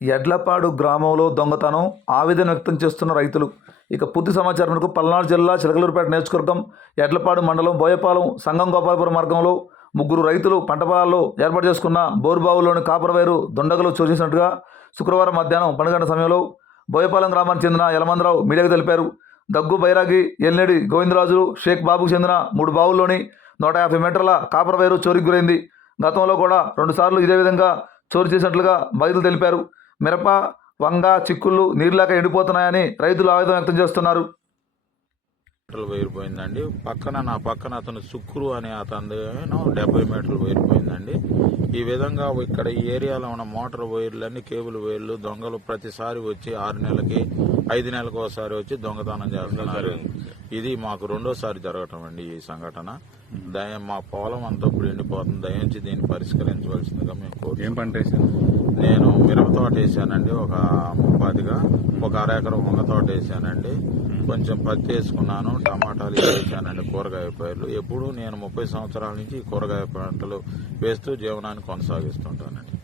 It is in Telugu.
ఎడ్లపాడు గ్రామంలో దొంగతనం ఆవేదన వ్యక్తం చేస్తున్న రైతులు. ఇక పూర్తి సమాచారం మేరకు పల్నాడు జిల్లా చిలకలూరుపేట నియోజకవర్గం ఎడ్లపాడు మండలం బోయపాలెం సంగం గోపాలపురం మార్గంలో ముగ్గురు రైతులు పంట పొలాల్లో ఏర్పాటు చేసుకున్న బోరుబావులోని కాపర్ వైరు దొండగలు చోచేసినట్టుగా శుక్రవారం మధ్యాహ్నం పన్నెండు సమయంలో బోయపాలెం గ్రామానికి చెందిన యలమందరావు మీడియాకు తెలిపారు. దగ్గు బైరాగి ఎల్నేడి గోవిందరాజు షేక్ బాబుకు చెందిన మూడు బావుల్లోని నూట యాభై మీటర్ల కాపర్ వైరు చోరీకి గురైంది. గతంలో కూడా రెండుసార్లు ఇదే విధంగా చోరీ చేసినట్లుగా బాధితులు తెలిపారు. మిరప వంగ చిక్కుళ్ళు నీరులాక ఎండిపోతున్నాయని రైతులు ఆవేదన వ్యక్తం చేస్తున్నారు. మీటర్లు వేరిపోయిందండి. పక్కన నా పక్కన అతను శుక్రు అనే అతను డెబ్బై మీటర్లు వేరిపోయిందండి. ఈ విధంగా ఇక్కడ ఈ ఏరియాలో ఉన్న మోటార్ వైర్లన్నీ కేబుల్ వైర్లు దొంగలు ప్రతిసారి వచ్చి ఆరు నెలలకి ఐదు నెలలకు ఒకసారి వచ్చి దొంగతనం చేస్తున్నారు. ఇది మాకు రెండోసారి జరగటం అండి ఈ సంఘటన. దయ మా పొలం అంతా ఇప్పుడు ఎండిపోతుంది. దయించి దీన్ని పరిష్కరించవలసిందిగా మేము కోరుతున్నాం. ఏం పంట తోట వేసానండి ఒక ముప్పాదిగా. ఒక అర ఎకరం వంగ తోట వేసానండి. కొంచెం పత్తి వేసుకున్నాను టమాటాలు వేసానండి కూరగాయ పైర్లు. ఎప్పుడు నేను ముప్పై సంవత్సరాల నుంచి కూరగాయ పంటలు వేస్తూ జీవనాన్ని కొనసాగిస్తుంటానండి.